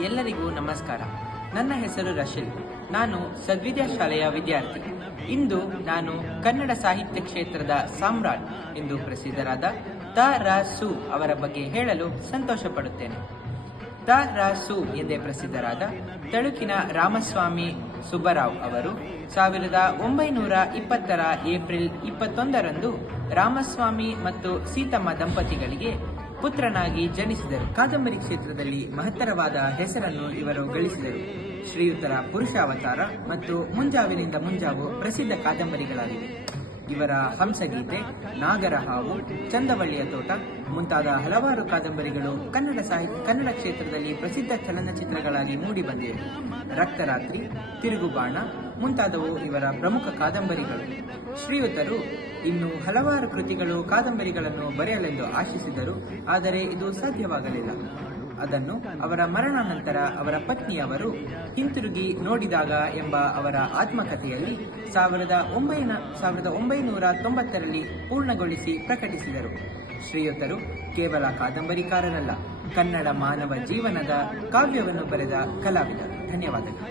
ಎಲ್ಲರಿಗೂ ನಮಸ್ಕಾರ. ನನ್ನ ಹೆಸರು ರಶಿಲ್ ನಾನು ಸದ್ವಿದ್ಯಾ ಶಾಲೆಯ ವಿದ್ಯಾರ್ಥಿ. ಇಂದು ನಾನು ಕನ್ನಡ ಸಾಹಿತ್ಯ ಕ್ಷೇತ್ರದ ಸಾಮ್ರಾಟ್ ಎಂದು ಪ್ರಸಿದ್ಧರಾದ ತ ರಾ ಸು ಅವರ ಬಗ್ಗೆ ಹೇಳಲು ಸಂತೋಷ ಪಡುತ್ತೇನೆ ತ ರಾ ಸು ಎಂದೇ ಪ್ರಸಿದ್ಧರಾದ ತಳುಕಿನ ರಾಮಸ್ವಾಮಿ ಸುಬ್ಬರಾವ್ ಅವರು ಸಾವಿರದ ಒಂಬೈನೂರ ಇಪ್ಪತ್ತರ ಏಪ್ರಿಲ್ ಇಪ್ಪತ್ತೊಂದರಂದು ರಾಮಸ್ವಾಮಿ ಮತ್ತು ಸೀತಮ್ಮ ದಂಪತಿಗಳಿಗೆ ಪುತ್ರನಾಗಿ ಜನಿಸಿದರು. ಕಾದಂಬರಿ ಕ್ಷೇತ್ರದಲ್ಲಿ ಮಹತ್ತರವಾದ ಹೆಸರನ್ನು ಇವರು ಗಳಿಸಿದರು. ಶ್ರೀಯುತರ ಪುರುಷಾವತಾರ ಮತ್ತು ಮುಂಜಾವಿನಿಂದ ಮುಂಜಾವು ಪ್ರಸಿದ್ಧ ಕಾದಂಬರಿಗಳಾಗಿವೆ. ಇವರ ಹಂಸಗೀತೆ, ನಾಗರ ಹಾವು, ಚಂದವಳ್ಳಿಯ ತೋಟ, ಮುಂತಾದ ಹಲವಾರು ಕಾದಂಬರಿಗಳು ಕನ್ನಡ ಸಾಹಿತ್ಯ, ಕನ್ನಡ ಕ್ಷೇತ್ರದಲ್ಲಿ ಪ್ರಸಿದ್ಧ ಚಲನಚಿತ್ರಗಳಾಗಿ ಮೂಡಿಬಂದಿವೆ ರಕ್ತರಾತ್ರಿ, ತಿರುಗುಬಾಣ, ಮುಂತಾದವು ಇವರ ಪ್ರಮುಖ ಕಾದಂಬರಿಗಳು. ಶ್ರೀಯುತರು ಇನ್ನು ಹಲವಾರು ಕೃತಿಗಳು ಕಾದಂಬರಿಗಳನ್ನು ಬರೆಯಲೆಂದು ಆಶಿಸಿದರು, ಆದರೆ ಇದು ಸಾಧ್ಯವಾಗಲಿಲ್ಲ. ಅದನ್ನು ಅವರ ಮರಣಾನಂತರ ಅವರ ಪತ್ನಿಯವರು ಹಿಂತಿರುಗಿ ನೋಡಿದಾಗ ಎಂಬ ಅವರ ಆತ್ಮಕಥೆಯಲ್ಲಿ ಸಾವಿರದ ಒಂಬೈನ, ಸಾವಿರದ ಒಂಬೈನೂರ ತೊಂಬತ್ತರಲ್ಲಿ ಪೂರ್ಣಗೊಳಿಸಿ ಪ್ರಕಟಿಸಿದರು. ಶ್ರೀಯುತರು ಕೇವಲ ಕಾದಂಬರಿಕಾರರಲ್ಲ, ಕನ್ನಡ ಮಾನವ ಜೀವನದ ಕಾವ್ಯವನ್ನು ಬರೆದ ಕಲಾವಿದ ಧನ್ಯವಾದಗಳು.